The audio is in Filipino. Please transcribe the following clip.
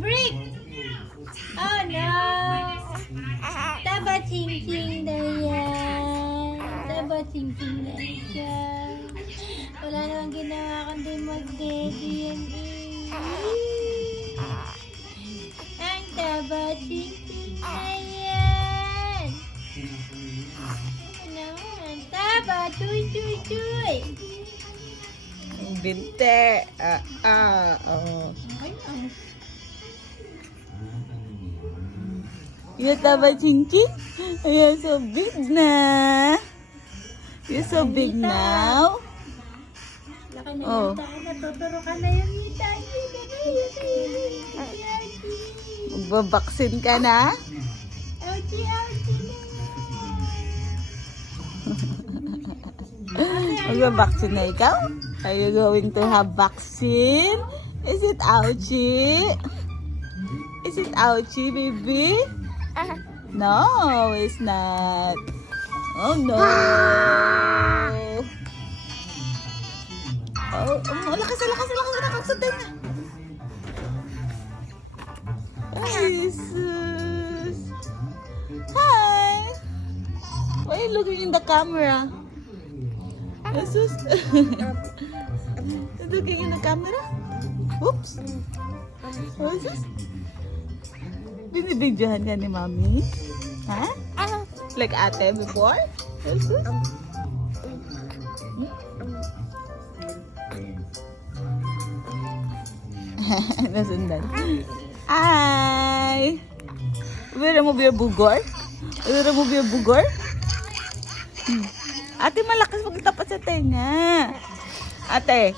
break! Oh no! Taba ching-ching na yan. Taba ching-ching na yan. Wala namang ginawa kundi mag-daddy yan eh. Ang taba ching-ching na yan. Ano naman? Taba! Chuy! Binte. Oh. You're taba ching-ching? You're so big na. You're so big now. Laki na Oh. yung tayo. Natuturo ka na yung mita. Magbabaksin ka na? Ouchie na. Magbabaksin na ikaw? Are you going to have vaccine? Is it ouchie? Is it ouchie, baby? No, it's not. Oh no. Oh, lakas sa tenga. Ay, sus. Hi. Why are you looking in the camera? Jesus. Looking in the camera? Oops. Oh, Jesus. Binibidyohan ka ni Mami? Ha? Like ate before? Jesus. Nasundan. Hi! Will you remove your bugor? Will you remove your bugor? Ate, malakas magtapat sa tenga. Ate.